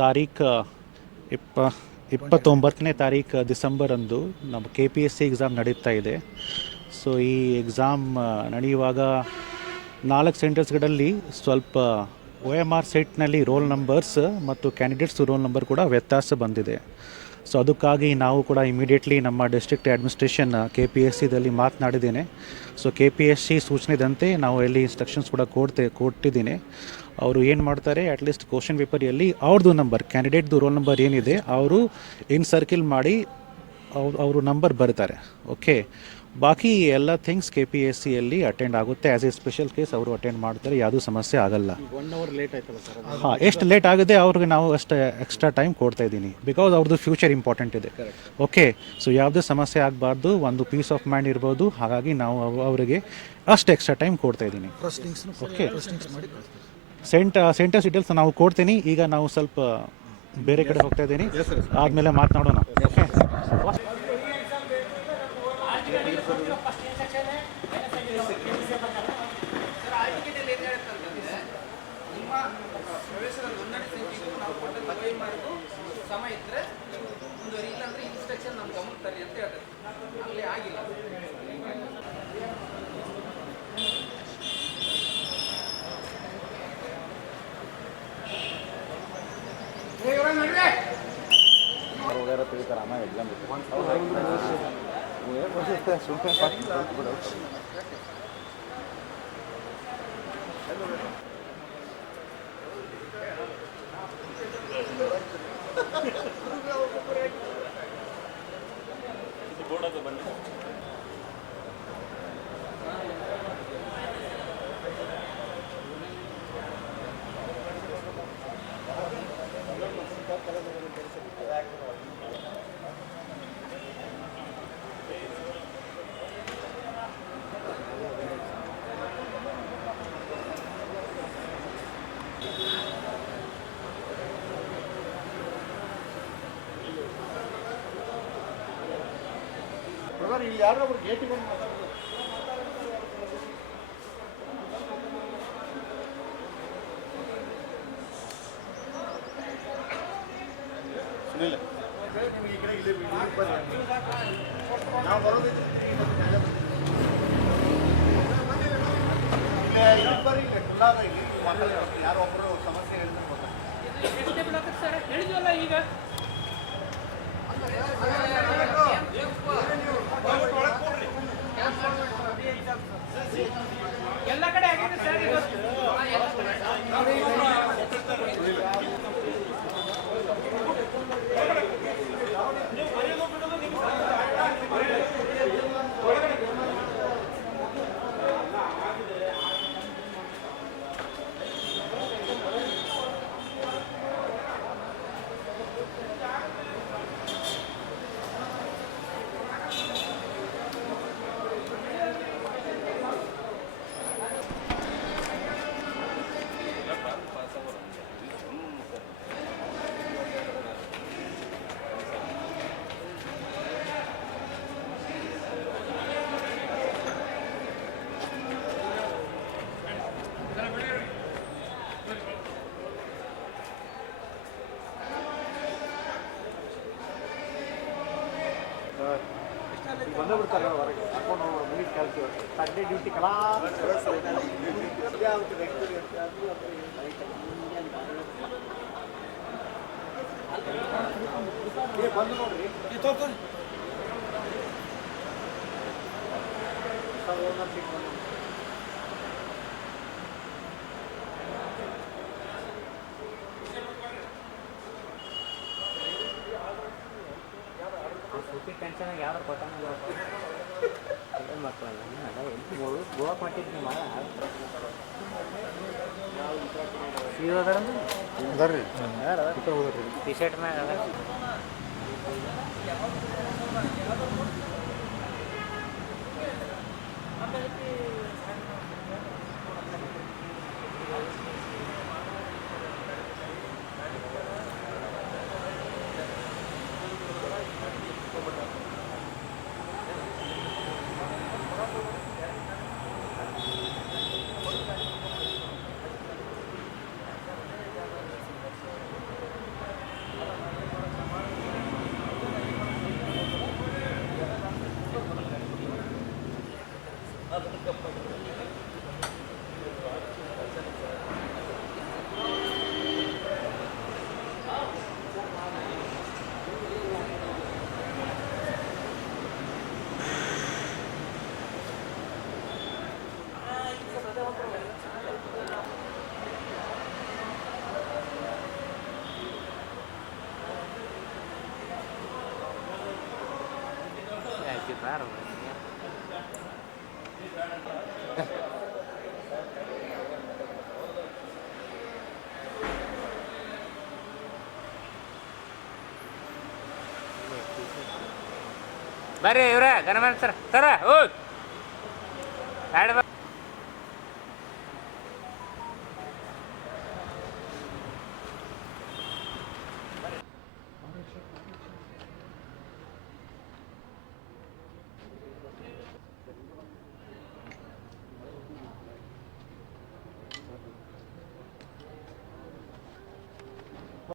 ತಾರೀಖು ಇಪ್ಪ 29ನೇ ತಾರೀಕು ಡಿಸೆಂಬರಂದು ನಮ್ಮ KPSC ಎಕ್ಸಾಮ್ ನಡೀತಾ ಇದೆ. ಸೊ ಈ ಎಕ್ಸಾಮ್ ನಡೆಯುವಾಗ 4 ಸೆಂಟರ್ಸ್ಗಳಲ್ಲಿ ಸ್ವಲ್ಪ OMR ಸೆಟ್ನಲ್ಲಿ ರೋಲ್ ನಂಬರ್ಸ್ ಮತ್ತು ಕ್ಯಾಂಡಿಡೇಟ್ಸ್ ರೋಲ್ ನಂಬರ್ ಕೂಡ ವ್ಯತ್ಯಾಸ ಬಂದಿದೆ. ಸೊ ಅದಕ್ಕಾಗಿ ನಾವು ಕೂಡ ಇಮಿಡಿಯೇಟ್ಲಿ ನಮ್ಮ ಡಿಸ್ಟ್ರಿಕ್ಟ್ ಅಡ್ಮಿನಿಸ್ಟ್ರೇಷನ್ KPSCದಲ್ಲಿ ಮಾತನಾಡಿದ್ದೇನೆ. ಸೊ KPSC ಸೂಚನೆದಂತೆ ನಾವು ಎಲ್ಲಿ ಇನ್ಸ್ಟ್ರಕ್ಷನ್ಸ್ ಕೂಡ ಕೊಟ್ಟಿದ್ದೀನಿ. ಅವರು ಏನು ಮಾಡ್ತಾರೆ, ಅಟ್ಲೀಸ್ಟ್ ಕ್ವಶನ್ ಪೇಪರಲ್ಲಿ ಅವ್ರದ್ದು ನಂಬರ್, ಕ್ಯಾಂಡಿಡೇಟ್ದು ರೋಲ್ ನಂಬರ್ ಏನಿದೆ ಅವರು ಸರ್ಕಿಲ್ ಮಾಡಿ ಅವರು ನಂಬರ್ ಬರ್ತಾರೆ. ಓಕೆ, ಬಾಕಿ ಎಲ್ಲ ಥಿಂಗ್ಸ್ KPSCಯಲ್ಲಿ ಅಟೆಂಡ್ ಆಗುತ್ತೆ. ಆ್ಯಸ್ ಎ ಸ್ಪೆಷಲ್ ಕೇಸ್ ಅವರು ಅಟೆಂಡ್ ಮಾಡ್ತಾರೆ, ಯಾವುದೂ ಸಮಸ್ಯೆ ಆಗಲ್ಲ. 1 hour ಲೇಟ್ ಆಯ್ತಲ್ಲ ಸರ್? ಹಾಂ, ಎಷ್ಟು ಲೇಟ್ ಆಗಿದೆ ಅವ್ರಿಗೆ ನಾವು ಅಷ್ಟು ಎಕ್ಸ್ಟ್ರಾ ಟೈಮ್ ಕೊಡ್ತಾ ಇದ್ದೀನಿ. ಬಿಕಾಸ್ ಅವ್ರದ್ದು ಫ್ಯೂಚರ್ ಇಂಪಾರ್ಟೆಂಟ್ ಇದೆ. ಓಕೆ, ಸೊ ಯಾವುದೇ ಸಮಸ್ಯೆ ಆಗಬಾರ್ದು, ಒಂದು ಪೀಸ್ ಆಫ್ ಮೈಂಡ್ ಇರ್ಬೋದು. ಹಾಗಾಗಿ ನಾವು ಅವರಿಗೆ ಅಷ್ಟು ಎಕ್ಸ್ಟ್ರಾ ಟೈಮ್ ಕೊಡ್ತಾ ಇದ್ದೀನಿ. ಓಕೆ, ಸೆಂಟರ್ಸ್ ಡೀಟೇಲ್ಸ್ ನಾವು ಕೊಡ್ತೀನಿ. ಈಗ ನಾವು ಸ್ವಲ್ಪ ಬೇರೆ ಕಡೆ ಹೋಗ್ತಾ ಇದ್ದೀನಿ, ಆದಮೇಲೆ ಮಾತನಾಡೋಣ. ಓಕೆ, ಇಲ್ಲಿ ಯಾರೋ ಒಬ್ರು ಗೇಟಿಗೆ ಬಂದು ಮಾತಾಡೋದು. ಸುನಿಲ್, ನಿಮ್ಗೆ ಈ ಕಡೆ ಇಲ್ಲಿ ಬನ್ನಿ. ನಾವು ಬರೋದಿದ್ರೆ ಯಾರೋ ಒಬ್ಬರು ಸಮಸ್ಯೆ ಹೇಳಿದ್ರಲ್ಲ ಈಗ ಎಲ್ಲ ಕಡೆ ಆಗಿದೆ ಸರ್. ಬಂದೇ ಬಿಡ್ತಾರೆ ಹೊರಗೆ ಹಾಕೊಂಡು ಮುಗಿದು ಕೆಲಸ. ಸಂಡೇ ಡ್ಯೂಟಿ ಕಲಾ ಬಂದು ನೋಡ್ರಿ. ಟೆನ್ಷನ್ ಯಾವ್ದು ಕೊಟ್ಟಾನ ಮಕ್ಕಳಲ್ಲ ಗೋವಾ ಕೊಟ್ಟಿದ್ದು ಮಾಡ ಟಿ ಶರ್ಟ್ ಮ್ಯಾಗ ಅದ. ಬರ್ರಿ ಇವ್ರ ಗಣಮನ್ ಸರ ಸರ ಓ